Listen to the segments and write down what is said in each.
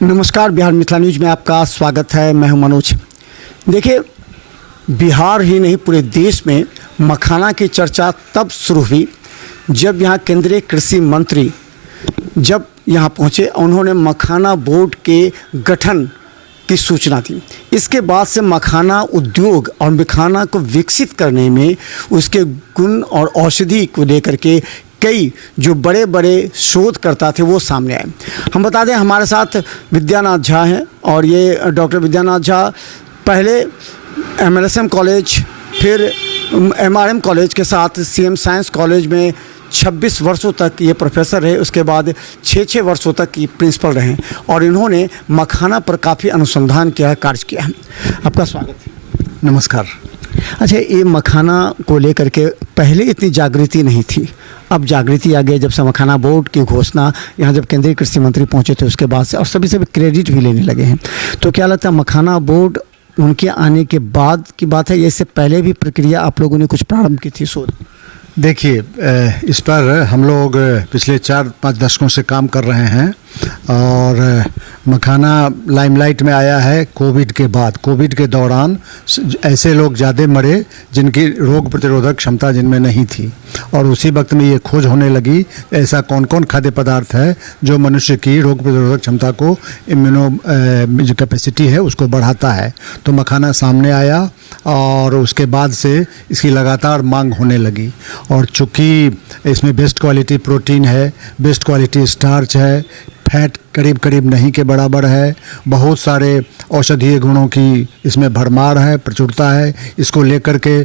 नमस्कार, बिहार मिथिला न्यूज में आपका स्वागत है। मैं हूं मनोज। देखिए, बिहार ही नहीं पूरे देश में मखाना की चर्चा तब शुरू हुई जब यहाँ केंद्रीय कृषि मंत्री जब यहाँ पहुँचे, उन्होंने मखाना बोर्ड के गठन की सूचना दी। इसके बाद से मखाना उद्योग और मखाना को विकसित करने में उसके गुण और औषधि को लेकर के कई जो बड़े बड़े शोधकर्ता थे वो सामने आए। हम बता दें, हमारे साथ विद्यानाथ झा हैं और ये डॉक्टर विद्यानाथ झा पहले MLSM कॉलेज, फिर MRM कॉलेज के साथ CM साइंस कॉलेज में 26 वर्षों तक ये प्रोफेसर रहे। उसके बाद 6 वर्षों तक ये प्रिंसिपल रहे और इन्होंने मखाना पर काफ़ी अनुसंधान किया, कार्य किया है। आपका स्वागत है। नमस्कार। अच्छा, ये मखाना को लेकर के पहले इतनी जागृति नहीं थी, अब जागृति आ गई जब से मखाना बोर्ड की घोषणा यहाँ जब केंद्रीय कृषि मंत्री पहुँचे थे उसके बाद से, और सभी क्रेडिट भी लेने लगे हैं। तो क्या लगता है मखाना बोर्ड उनके आने के बाद की बात है या इससे पहले भी प्रक्रिया आप लोगों ने कुछ प्रारंभ की थी शोध? देखिए, इस पर हम लोग पिछले 4-5 दशकों से काम कर रहे हैं और मखाना लाइमलाइट में आया है कोविड के बाद। कोविड के दौरान ऐसे लोग ज़्यादा मरे जिनकी रोग प्रतिरोधक क्षमता जिनमें नहीं थी, और उसी वक्त में ये खोज होने लगी ऐसा कौन कौन खाद्य पदार्थ है जो मनुष्य की रोग प्रतिरोधक क्षमता को, इम्यूनो जो कैपेसिटी है उसको बढ़ाता है। तो मखाना सामने आया और उसके बाद से इसकी लगातार मांग होने लगी। और चूँकि इसमें बेस्ट क्वालिटी प्रोटीन है, बेस्ट क्वालिटी स्टार्च है, फैट करीब करीब नहीं के बराबर है, बहुत सारे औषधीय गुणों की इसमें भरमार है, प्रचुरता है, इसको लेकर के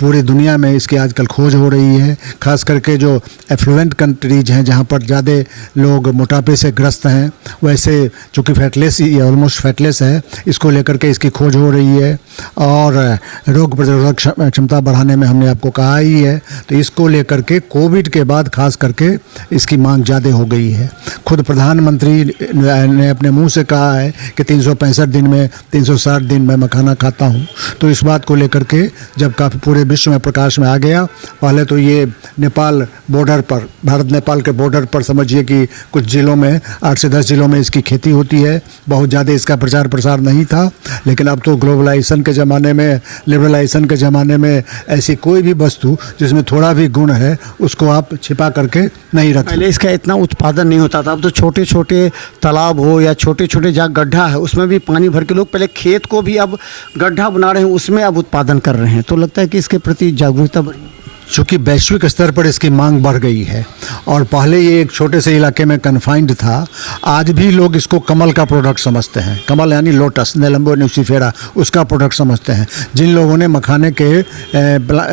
पूरी दुनिया में इसकी आजकल खोज हो रही है। खास करके जो एफ्लुएंट कंट्रीज हैं जहाँ पर ज़्यादा लोग मोटापे से ग्रस्त हैं, वैसे चूँकि फैटलेस या ऑलमोस्ट फैटलेस है, इसको लेकर के इसकी खोज हो रही है। और रोग प्रतिरोधक क्षमता बढ़ाने में हमने आपको कहा ही है, तो इसको लेकर के कोविड के बाद खास करके इसकी मांग ज़्यादा हो गई है। खुद प्रधानमंत्री ने अपने मुंह से कहा है कि 365 दिन में 360 दिन मैं मखाना खाता हूं। तो इस बात को लेकर के जब काफ़ी पूरे विश्व में प्रकाश में आ गया, पहले तो ये नेपाल बॉर्डर पर, भारत नेपाल के बॉर्डर पर समझिए कि कुछ ज़िलों में 8 से 10 ज़िलों में इसकी खेती होती है, बहुत ज़्यादा इसका प्रचार प्रसार नहीं था। लेकिन अब तो ग्लोबलाइजेशन के ज़माने में, लिबरलाइजेशन के ज़माने में ऐसी कोई भी वस्तु जिसमें थोड़ा भी गुण है उसको आप छिपा करके नहीं रखते। पहले इसका इतना उत्पादन नहीं होता था, अब तो छोटे छोटे तालाब हो या छोटे छोटे जहाँ गड्ढा है उसमें भी पानी भर के लोग पहले खेत को भी अब गड्ढा बना रहे हैं, उसमें अब उत्पादन कर रहे हैं। तो लगता है कि इसके प्रति जागरूकता बढ़ी, चूँकि वैश्विक स्तर पर इसकी मांग बढ़ गई है। और पहले ये एक छोटे से इलाके में कन्फाइंड था, आज भी लोग इसको कमल का प्रोडक्ट समझते हैं। कमल यानी लोटस, नेलम्बो न्यूसीफेरा, उसका प्रोडक्ट समझते हैं। जिन लोगों ने मखाने के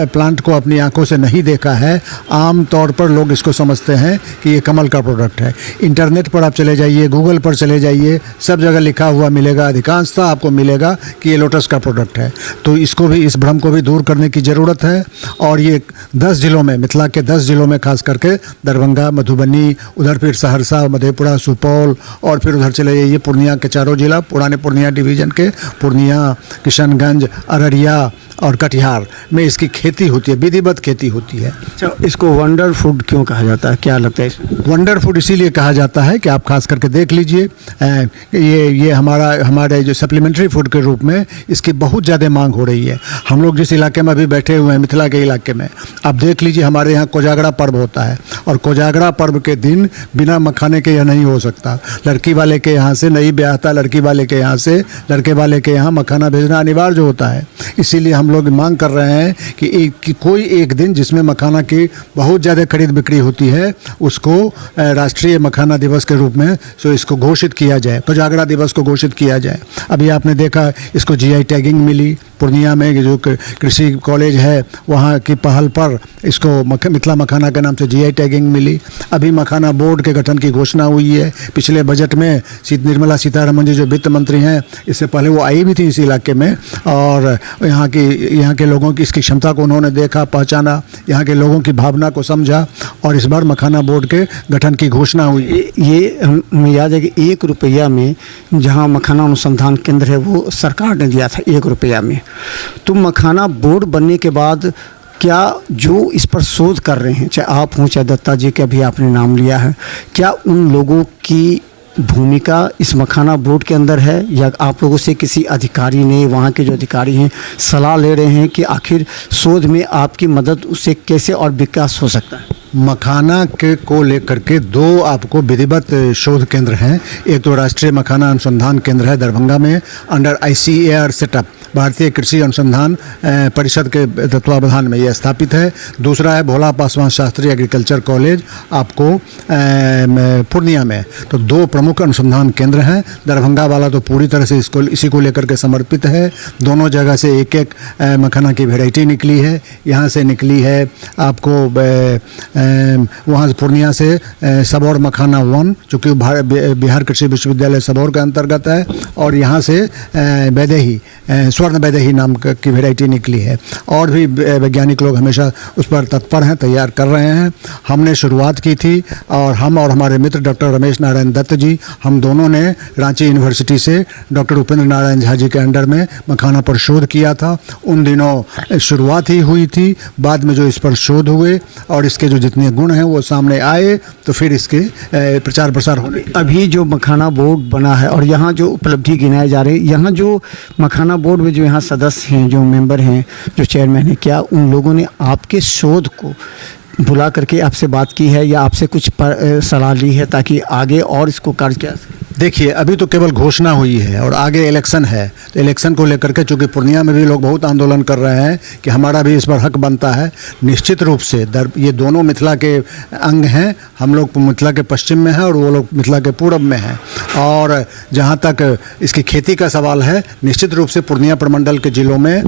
प्लांट को अपनी आंखों से नहीं देखा है, आम तौर पर लोग इसको समझते हैं कि ये कमल का प्रोडक्ट है। इंटरनेट पर आप चले जाइए, गूगल पर चले जाइए, सब जगह लिखा हुआ मिलेगा, अधिकांशतः आपको मिलेगा कि ये लोटस का प्रोडक्ट है। तो इसको भी, इस भ्रम को भी दूर करने की ज़रूरत है। और ये 10 जिलों में, मिथिला के 10 जिलों में, खास करके दरभंगा, मधुबनी, उधर फिर सहरसा, मधेपुरा, सुपौल, और फिर उधर चले जाइए पूर्णिया के 4 जिला, पुराने पूर्णिया डिवीज़न के पूर्णिया, किशनगंज, अररिया और कटिहार में इसकी खेती होती है, विधिवत खेती होती है। अच्छा, इसको वंडर फूड क्यों कहा जाता है, क्या लगता है इसमें? वंडर फूड इसीलिए कहा जाता है कि आप खास करके देख लीजिए, ये हमारे जो सप्लीमेंट्री फूड के रूप में इसकी बहुत ज़्यादा मांग हो रही है। हम लोग जिस इलाके में अभी बैठे हुए हैं, मिथिला के इलाके में, आप देख लीजिए, हमारे यहाँ कोजागरा पर्व होता है और कोजागरा पर्व के दिन बिना मखाने के यह नहीं हो सकता। लड़की वाले के यहाँ से नहीं ब्याहता, लड़की वाले के यहाँ से लड़के वाले के यहाँ मखाना भेजना अनिवार्य होता है। इसीलिए हम लोग मांग कर रहे हैं कि कोई एक दिन जिसमें मखाना की बहुत ज़्यादा खरीद बिक्री होती है उसको राष्ट्रीय मखाना दिवस के रूप में इसको घोषित किया जाए, कोजागरा दिवस को घोषित किया जाए। अभी आपने देखा इसको GI टैगिंग मिली, पूर्णिया में जो कृषि कॉलेज है वहाँ की पहल पर इसको मिथिला मखाना के नाम से GI टैगिंग मिली। अभी मखाना बोर्ड के गठन की घोषणा हुई है। पिछले बजट में निर्मला सीतारमण जी जो वित्त मंत्री हैं, इससे पहले वो आई भी थी इस इलाके में, और यहाँ के लोगों की इसकी क्षमता को उन्होंने देखा, पहचाना, यहाँ के लोगों की भावना को समझा, और इस बार मखाना बोर्ड के गठन की घोषणा हुई। ये हमें याद है कि 1 रुपया में जहाँ मखाना अनुसंधान केंद्र है वो सरकार ने दिया था 1 रुपया में। तो मखाना बोर्ड बनने के बाद क्या जो इस पर शोध कर रहे हैं, चाहे आप हों चाहे दत्ता जी का भी आपने नाम लिया है, क्या उन लोगों की भूमिका इस मखाना बोर्ड के अंदर है, या आप लोगों से किसी अधिकारी ने, वहाँ के जो अधिकारी हैं, सलाह ले रहे हैं कि आखिर शोध में आपकी मदद उससे कैसे और विकास हो सकता है? मखाना के को लेकर के दो आपको विधिवत शोध केंद्र हैं। एक तो राष्ट्रीय मखाना अनुसंधान केंद्र है दरभंगा में, अंडर ICAR सेटअप, भारतीय कृषि अनुसंधान परिषद के तत्वावधान में यह स्थापित है। दूसरा है भोला पासवान शास्त्री एग्रीकल्चर कॉलेज आपको पूर्णिया में। तो दो प्रमुख अनुसंधान केंद्र हैं। दरभंगा वाला तो पूरी तरह से इसी को लेकर के समर्पित है। दोनों जगह से एक एक मखाना की वेराइटी निकली है। यहाँ से निकली है आपको वहाँ पूर्णिया से सबौर मखाना 1, जो कि बिहार कृषि विश्वविद्यालय सबौर के अंतर्गत है, और यहाँ से वैदेही स्वर्ण वैदेही नाम की वेराइटी निकली है। और भी वैज्ञानिक लोग हमेशा उस पर तत्पर हैं, तैयार कर रहे हैं। हमने शुरुआत की थी और हम और हमारे मित्र डॉक्टर रमेश नारायण दत्त जी, हम दोनों ने रांची यूनिवर्सिटी से डॉक्टर उपेंद्र नारायण झा जी के अंडर में मखाना पर शोध किया था। उन दिनों शुरुआत ही हुई थी, बाद में जो इस पर शोध हुए और इसके जो जितने गुण हैं वो सामने आए, तो फिर इसके प्रचार प्रसार होने। अभी जो मखाना बोर्ड बना है और यहाँ जो उपलब्धि गिनाए जा रहे हैं, यहाँ जो मखाना बोर्ड में जो यहाँ सदस्य हैं, जो मेंबर हैं, जो चेयरमैन हैं, क्या उन लोगों ने आपके शोध को बुला करके आपसे बात की है या आपसे कुछ सलाह ली है ताकि आगे और इसको कार्य किया? देखिए, अभी तो केवल घोषणा हुई है और आगे इलेक्शन है, तो इलेक्शन को लेकर के चूँकि पूर्णिया में भी लोग बहुत आंदोलन कर रहे हैं कि हमारा भी इस पर हक बनता है। निश्चित रूप से ये दोनों मिथिला के अंग हैं। हम लोग मिथिला के पश्चिम में हैं और वो लोग मिथिला के पूर्व में हैं। और जहाँ तक इसकी खेती का सवाल है, निश्चित रूप से पूर्णिया प्रमंडल के ज़िलों में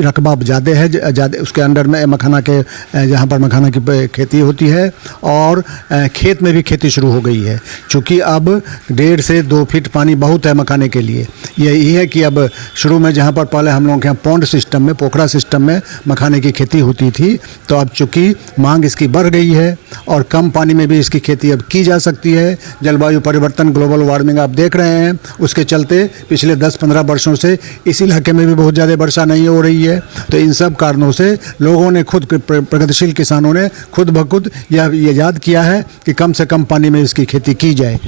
रकबा ज़्यादा है, ज़्यादा उसके अंडर में मखाना के जहाँ पर मखाना की खेती होती है, और खेत में भी खेती शुरू हो गई है। चूँकि अब 1.5 से 2 फीट पानी बहुत है मखाने के लिए। यही है कि अब शुरू में जहाँ पर पहले हम लोगों के यहाँ पौंड सिस्टम में, पोखरा सिस्टम में मखाने की खेती होती थी, तो अब चूँकि मांग इसकी बढ़ गई है और कम पानी में भी इसकी खेती अब की जा सकती है। जलवायु परिवर्तन, ग्लोबल वार्मिंग आप देख रहे हैं, उसके चलते पिछले 10-15 वर्षों से इस इलाके में भी बहुत ज़्यादा वर्षा नहीं हो रही है। तो इन सब कारणों से लोगों ने खुद, प्रगतिशील किसानों ने खुद ब खुद यह याद किया है कि कम से कम पानी में इसकी खेती की जाए।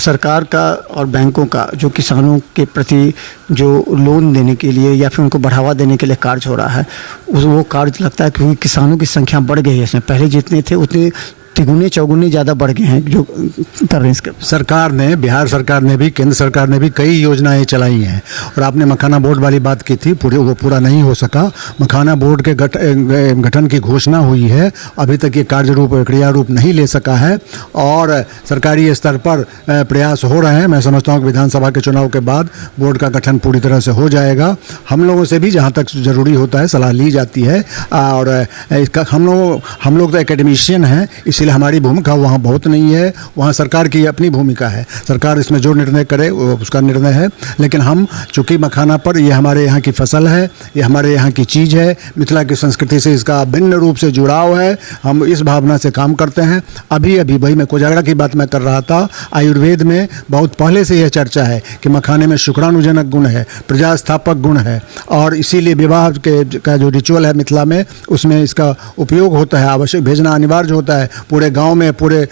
सरकार का और बैंकों का जो किसानों के प्रति जो लोन देने के लिए या फिर उनको बढ़ावा देने के लिए कार्य हो रहा है, वो कार्य लगता है क्योंकि किसानों की संख्या बढ़ गई है इसमें, पहले जितने थे उतने तिगुने चौगुने ज़्यादा बढ़ गए हैं जो कर रहे हैं इसके। सरकार ने, बिहार सरकार ने भी, केंद्र सरकार ने भी कई योजनाएं चलाई हैं। और आपने मखाना बोर्ड वाली बात की थी, वो पूरा नहीं हो सका। मखाना बोर्ड के गठन की घोषणा हुई है, अभी तक ये कार्य रूप, क्रिया रूप नहीं ले सका है, और सरकारी स्तर पर प्रयास हो रहे हैं। मैं समझता हूँ कि विधानसभा के चुनाव के बाद बोर्ड का गठन पूरी तरह से हो जाएगा। हम लोगों से भी जहाँ तक ज़रूरी होता है सलाह ली जाती है, और इसका हम लोग तो एकेडमिशियन हैं, इसलिए हमारी भूमिका वहाँ बहुत नहीं है। वहाँ सरकार की अपनी भूमिका है, सरकार इसमें जो निर्णय करे वो उसका निर्णय है। लेकिन हम चूँकि मखाना पर ये हमारे यहाँ की फसल है, ये हमारे यहाँ की चीज़ है, मिथिला की संस्कृति से इसका भिन्न रूप से जुड़ाव है, हम इस भावना से काम करते हैं। अभी वही मैं कोजागरा की बात मैं कर रहा था, आयुर्वेद में बहुत पहले से यह चर्चा है कि मखाने में शुक्राणुजनक गुण है, प्रजास्थापक गुण है, और इसीलिए विवाह का जो रिचुअल है मिथिला में, उसमें इसका उपयोग होता है, आवश्यक भेजना अनिवार्य होता है। पूरे गांव में, पूरे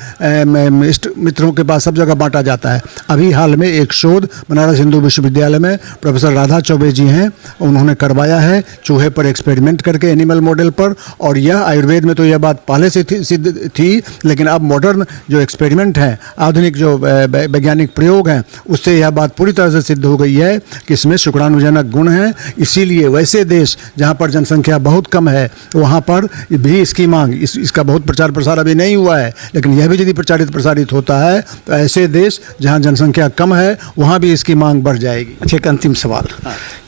इष्ट मित्रों के पास सब जगह बांटा जाता है। अभी हाल में एक शोध बनारस हिंदू विश्वविद्यालय में प्रोफेसर राधा चौबे जी हैं, उन्होंने करवाया है चूहे पर एक्सपेरिमेंट करके, एनिमल मॉडल पर। और यह आयुर्वेद में तो यह बात पहले से सिद्ध थी, लेकिन अब मॉडर्न जो एक्सपेरिमेंट है, आधुनिक जो वैज्ञानिक प्रयोग हैं, उससे यह बात पूरी तरह से सिद्ध हो गई है कि इसमें शुक्राणुजनक गुण हैं। इसीलिए वैसे देश जहाँ पर जनसंख्या बहुत कम है, वहाँ पर भी इसकी मांग, इसका बहुत प्रचार प्रसार अभी नहीं हुआ है, लेकिन यह भी यदि प्रचारित प्रसारित होता है तो ऐसे देश जहां जनसंख्या कम है वहां भी इसकी मांग बढ़ जाएगी। अच्छा, एक अंतिम सवाल।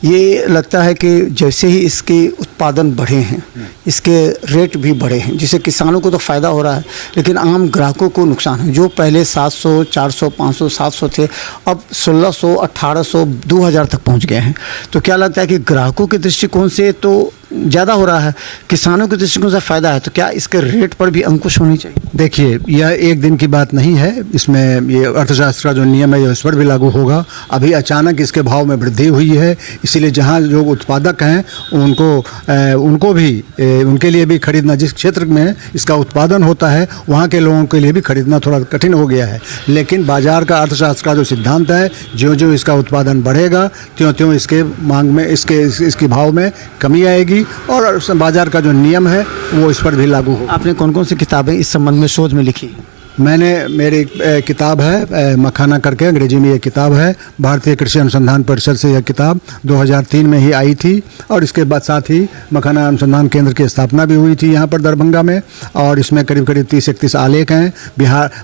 ये लगता है कि जैसे ही इसके उत्पादन बढ़े हैं, इसके रेट भी बढ़े हैं, जिससे किसानों को तो फ़ायदा हो रहा है, लेकिन आम ग्राहकों को नुकसान है। जो पहले 700, 400, 500, 700 थे, अब 1600, 1800, 2000 तक पहुंच गए हैं। तो क्या लगता है कि ग्राहकों के दृष्टिकोण से तो ज़्यादा हो रहा है, किसानों के दृष्टिकोण से फ़ायदा है, तो क्या इसके रेट पर भी अंकुश होनी चाहिए? देखिए, यह एक दिन की बात नहीं है, इसमें ये अर्थशास्त्र का जो नियम है ये इस पर भी लागू होगा। अभी अचानक इसके भाव में वृद्धि हुई है, इसीलिए जहाँ लोग उत्पादक हैं उनको भी उनके लिए भी खरीदना, जिस क्षेत्र में इसका उत्पादन होता है वहाँ के लोगों के लिए भी खरीदना थोड़ा कठिन हो गया है। लेकिन बाजार का अर्थशास्त्र का जो सिद्धांत है, ज्यों ज्यों इसका उत्पादन बढ़ेगा त्यों त्यों इसके मांग में इसके भाव में कमी आएगी और बाजार का जो नियम है वो इस पर भी लागू होगा। आपने कौन कौन सी किताबें इस संबंध में शोध में लिखी? मेरी किताब है मखाना करके, अंग्रेजी में ये किताब है। भारतीय कृषि अनुसंधान परिषद से यह किताब 2003 में ही आई थी और इसके बाद साथ ही मखाना अनुसंधान केंद्र की स्थापना भी हुई थी यहाँ पर दरभंगा में। और इसमें करीब करीब 30-31 आलेख हैं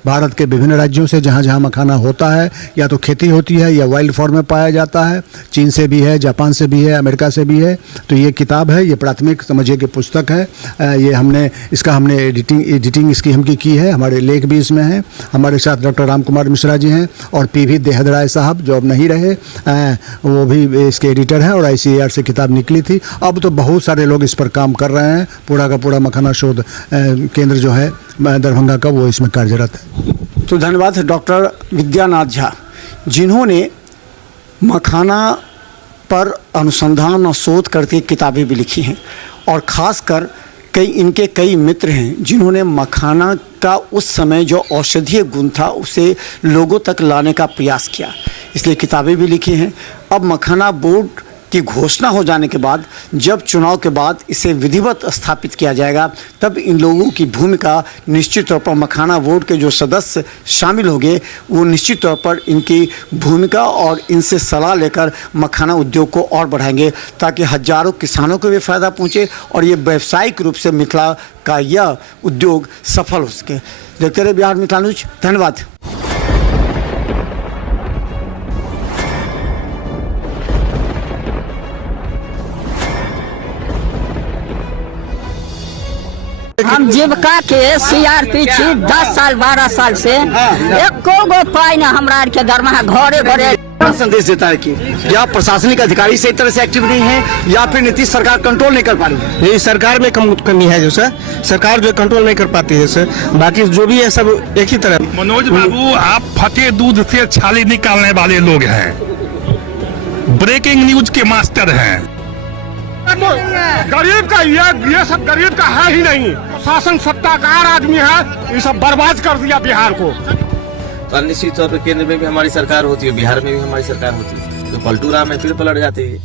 भारत के विभिन्न राज्यों से, जहाँ जहाँ मखाना होता है या तो खेती होती है या वाइल्ड फॉर्म में पाया जाता है। चीन से भी है, जापान से भी है, अमेरिका से भी है। तो ये किताब है, ये प्राथमिक समझिए कि पुस्तक है। ये हमने एडिटिंग इसकी हमकी की है, हमारे लेख भी इसमें है। हमारे साथ डॉक्टर राम कुमार मिश्रा जी हैं और पीवी देहदराय साहब जो अब नहीं रहे, वो भी इसके एडिटर हैं और ICAR से किताब निकली थी। अब तो बहुत सारे लोग इस पर काम कर रहे हैं। पूरा का पूरा मखाना शोध केंद्र जो है दरभंगा का, वो इसमें कार्यरत है। तो धन्यवाद डॉक्टर विद्यानाथ झा, जिन्होंने मखाना पर अनुसंधान और शोध करके किताबें भी लिखी हैं और ख़ासकर इनके कई मित्र हैं जिन्होंने मखाना का उस समय जो औषधीय गुण था उसे लोगों तक लाने का प्रयास किया, इसलिए किताबें भी लिखी हैं। अब मखाना बोर्ड की घोषणा हो जाने के बाद, जब चुनाव के बाद इसे विधिवत स्थापित किया जाएगा, तब इन लोगों की भूमिका निश्चित तौर पर, मखाना बोर्ड के जो सदस्य शामिल होंगे वो निश्चित तौर पर इनकी भूमिका और इनसे सलाह लेकर मखाना उद्योग को और बढ़ाएंगे ताकि हजारों किसानों को भी फ़ायदा पहुँचे और ये व्यावसायिक रूप से मिथिला का यह उद्योग सफल हो सके। देखते रहे बिहार मिथिला न्यूज। धन्यवाद। हम जीविका के CRP छी 10 साल 12 साल से, एको गो पाई ना हमरा के दरमाहा घरे घरे। संदेश देता है कि या प्रशासनिक अधिकारी सही तरह से एक्टिव नहीं है या फिर नीतीश सरकार कंट्रोल नहीं कर पा रही है? ये सरकार में कमी है जो सर, सरकार जो कंट्रोल नहीं कर पाती है सर। बाकी जो भी है सब एक ही तरह। मनोज बाबू, आप फटे दूध से छाली निकालने वाले लोग हैं, ब्रेकिंग न्यूज के मास्टर हैं। गरीब का ये सब गरीब का है ही नहीं। शासन सत्ताकार आदमी है, ये सब बर्बाद कर दिया बिहार को। तो निश्चित तौर पर केंद्र में भी हमारी सरकार होती है, बिहार में भी हमारी सरकार होती है, तो पलटू राम है फिर पलट जाते हैं।